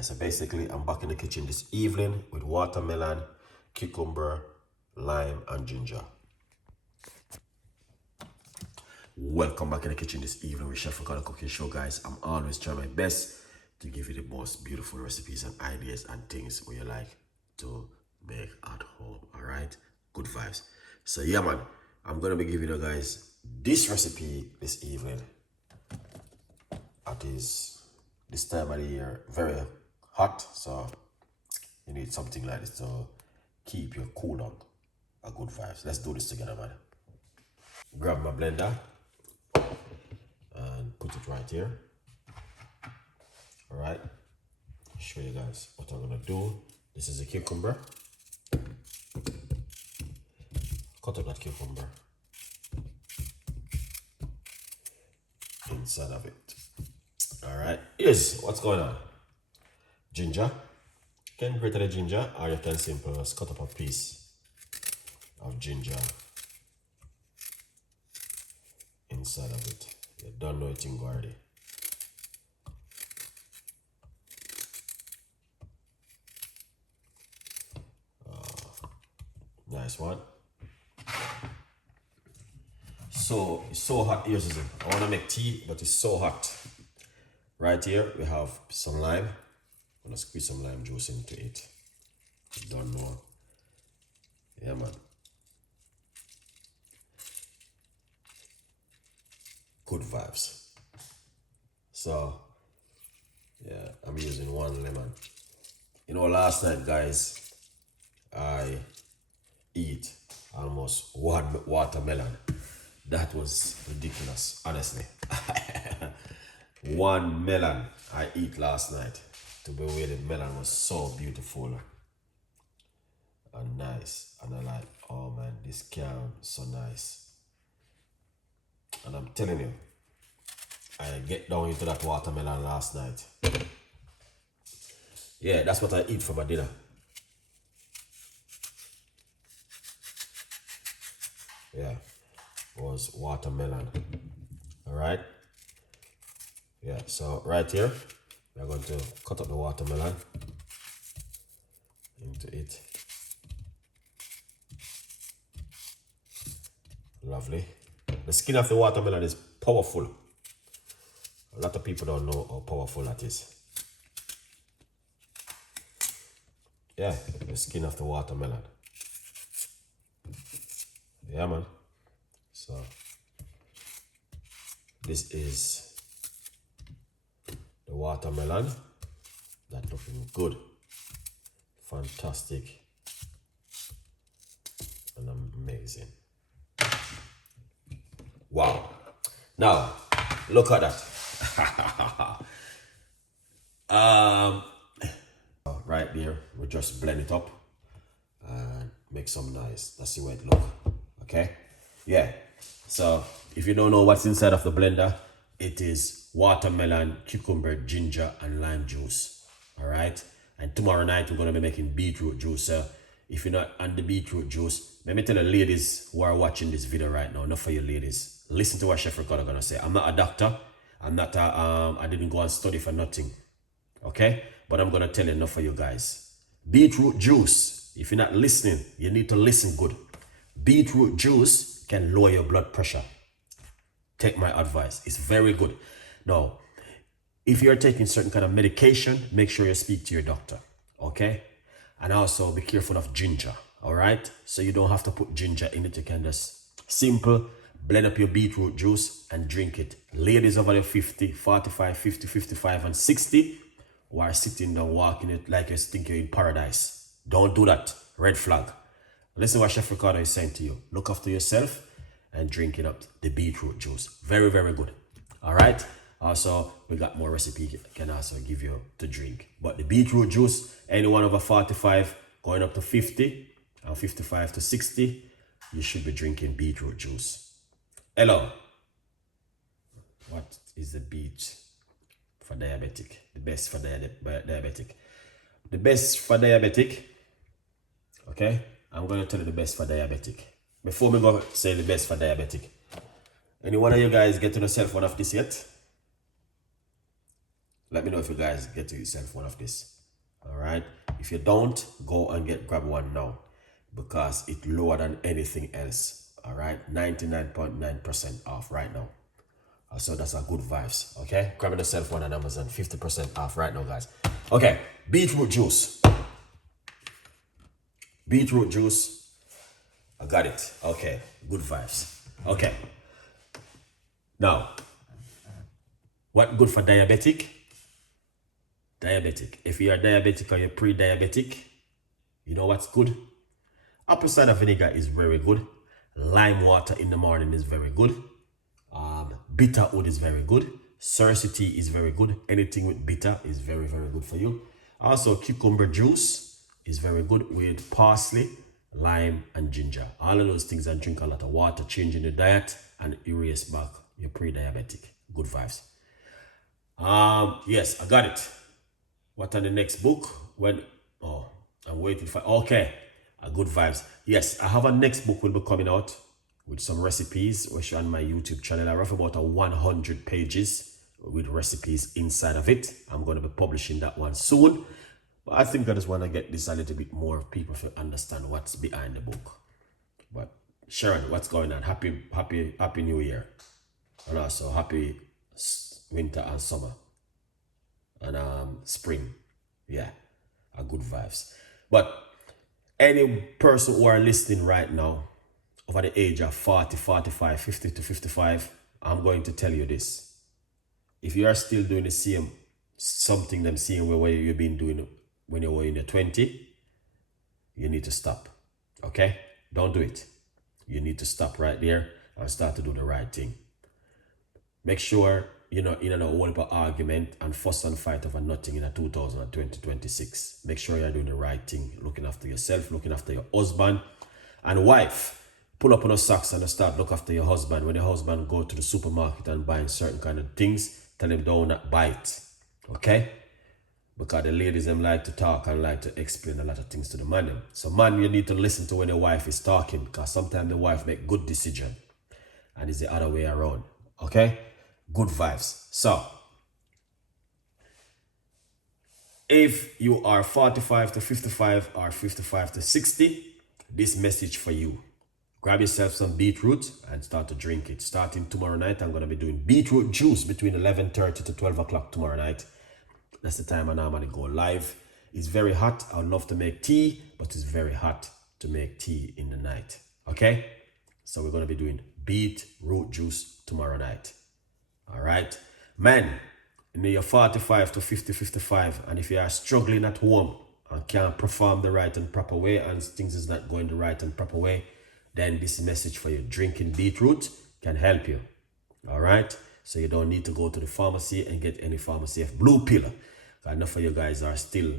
guys. So basically, I'm back in the kitchen this evening with watermelon, cucumber, lime, and ginger. Welcome back in the kitchen this evening with Chef Ricardo Cooking Show, guys. I'm always trying my best to give you the most beautiful recipes and ideas and things where you like to make at home. All right, good vibes. So yeah, man, I'm gonna be giving you guys this recipe this evening. It is this time of the year very hot, so you need something like this to keep you cool down. A good vibes. Let's do this together, man. Grab my blender and put it right here. All right, show you guys what I'm gonna do. This is a cucumber. Cut up that cucumber inside of it. All right, here's what's going on. Ginger. You can grate the ginger, or you can simply just cut up a piece of ginger inside of it. You don't know it in already. Nice one. So it's so hot here, Susan. I want to make tea, but it's so hot. Right here we have some lime. I'm gonna squeeze some lime juice into it. You don't know. Yeah, man. Good vibes. So yeah, I'm using 1 lemon. You know, last night, guys, I eat almost 1 watermelon. That was ridiculous, honestly. 1 melon I eat last night. To be aware, the melon was so beautiful and nice. And I like, oh man, this can so nice. And I'm telling you, I get down into that watermelon last night. Yeah, that's what I eat for my dinner. Yeah, was watermelon. All right. Yeah, so right here, we're going to cut up the watermelon into it. Lovely. The skin of the watermelon is powerful. A lot of people don't know how powerful that is. Yeah, the skin of the watermelon. Yeah, man. So this is the watermelon. That looking good. Fantastic. And amazing. Wow. Now, look at that. Right there, we just blend it up and make some nice. Let's see what it look. Okay. Yeah. So if you don't know what's inside of the blender, it is watermelon, cucumber, ginger, and lime juice. All right. And tomorrow night we're gonna be making beetroot juice. If you're not on the beetroot juice, let me tell the ladies who are watching this video right now, not for you ladies, listen to what Chef Ricardo gonna say. I'm not a doctor. I'm not I didn't go and study for nothing. Okay? But I'm gonna tell you enough for you guys. Beetroot juice. If you're not listening, you need to listen good. Beetroot juice can lower your blood pressure. Take my advice. It's very good. Now, if you're taking certain kind of medication, make sure you speak to your doctor. Okay? And also be careful of ginger. All right? So you don't have to put ginger in it. You can just simple blend up your beetroot juice and drink it. Ladies over the 50, 45, 50, 55, and 60 who are sitting down walking it like you think you're in paradise. Don't do that. Red flag. Listen what Chef Ricardo is saying to you. Look after yourself and drink it up. The beetroot juice. Very, very good. All right. Also, we got more recipe can also give you to drink. But the beetroot juice, anyone over 45 going up to 50 and 55 to 60, you should be drinking beetroot juice. Hello. What is the beet for diabetic? The best for diabetic. The best for diabetic. Okay. I'm going to tell you the best for diabetic. Before we go say the best for diabetic. Any one of you guys getting yourself one of this yet? Let me know if you guys get to yourself one of this. All right. If you don't, go and grab one now, because it's lower than anything else. All right. 99.9% off right now. So that's a good vibes. Okay. Grabbing yourself one on Amazon. 50% off right now, guys. Okay. Beetroot juice. Beetroot juice. I got it. Okay. Good vibes. Okay. Now, what good for diabetic? Diabetic. If you are diabetic or you're pre-diabetic, you know what's good? Apple cider vinegar is very good. Lime water in the morning is very good. Bitterwood is very good. Cerci tea is very good. Anything with bitter is very, very good for you. Also, cucumber juice is very good with parsley, lime, and ginger. All of those things, and drink a lot of water, changing your diet, and erase back your pre-diabetic. Good vibes. Yes, I got it. What on the next book? I'm waiting for, okay, good vibes. Yes, I have a next book will be coming out with some recipes, which on my YouTube channel. I have about 100 pages with recipes inside of it. I'm going to be publishing that one soon. But I think I just want to get this a little bit more people to understand what's behind the book. But Sharon, what's going on? Happy New Year. And also happy winter and summer. And spring. Yeah, a good vibes. But any person who are listening right now over the age of 40, 45, 50 to 55, I'm going to tell you this. If you are still doing the same way you've been doing when you were in your 20, you need to stop. Okay? Don't do it. You need to stop right there and start to do the right thing. Make sure you're not in a whole argument and fuss and fight over nothing in a 2026. Make sure you're doing the right thing, looking after yourself, looking after your husband and wife. Pull up on your socks and start look after your husband. When your husband go to the supermarket and buying certain kind of things, tell him don't buy it. Okay? Because the ladies them like to talk and like to explain a lot of things to the man. So man, you need to listen to when your wife is talking, because sometimes the wife make good decision and it's the other way around. Okay? Good vibes. So, if you are 45 to 55 or 55 to 60, this message for you. Grab yourself some beetroot and start to drink it. Starting tomorrow night, I'm going to be doing beetroot juice between 11:30 to 12 o'clock tomorrow night. That's the time I normally go live. It's very hot. I would love to make tea, but it's very hot to make tea in the night. Okay? So we're going to be doing beetroot juice tomorrow night. All right? Man, in your 45 to 50, 55, and if you are struggling at home and can't perform the right and proper way and things is not going the right and proper way, then this message for you. Drinking beetroot can help you. All right? So you don't need to go to the pharmacy and get any pharmacy blue pill. Enough of you guys are still,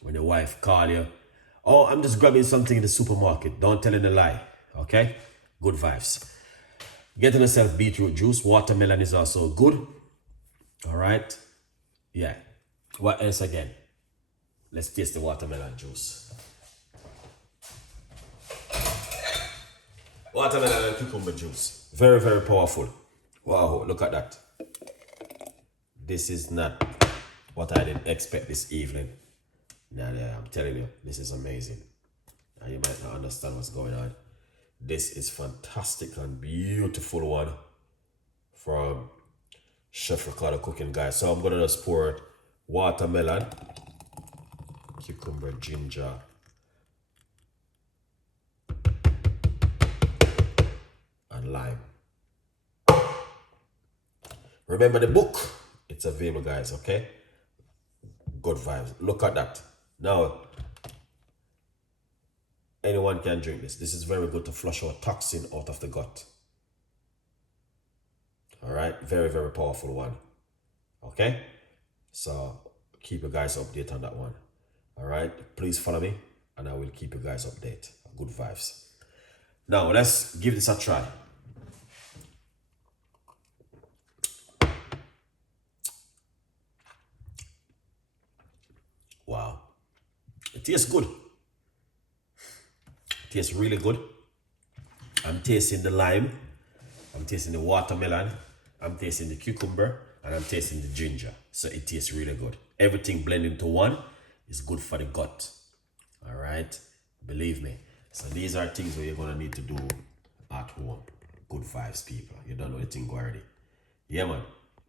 when your wife call you, oh, I'm just grabbing something in the supermarket. Don't tell her a lie. Okay? Good vibes. Getting yourself beetroot juice. Watermelon is also good. All right? Yeah. What else again? Let's taste the watermelon juice. Watermelon and cucumber juice. Very, very powerful. Wow, look at that. This is not what I didn't expect this evening. Nah, I'm telling you, this is amazing. And you might not understand what's going on. This is fantastic and beautiful one from Chef Ricardo Cooking, guys. So I'm going to just pour watermelon, cucumber, ginger, and lime. Remember the book, it's available, guys. Okay, good vibes. Look at that. Now anyone can drink this. This is very good to flush out toxin out of the gut. All right, very, very powerful one. Okay, so keep you guys updated on that one. All right, please follow me and I will keep you guys updated. Good vibes. Now let's give this a try. Wow, it tastes good. It tastes really good. I'm tasting the lime. I'm tasting the watermelon. I'm tasting the cucumber. and I'm tasting the ginger. So it tastes really good. Everything blended into one is good for the gut. All right, believe me. So these are things where you're gonna need to do at home. Good vibes, people. You don't know anything already. Yeah, man.